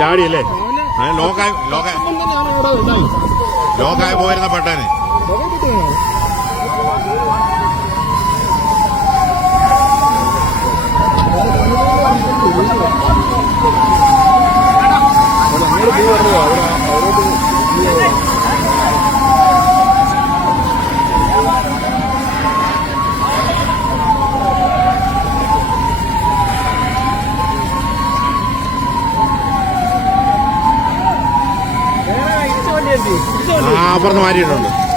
ചാടിയല്ലേ അങ്ങനെ ലോക്കായി ലോക്കായി പോയിരുന്ന പട്ടാന് Thank you. മാറ്റിയിട്ടുണ്ട്. അതെ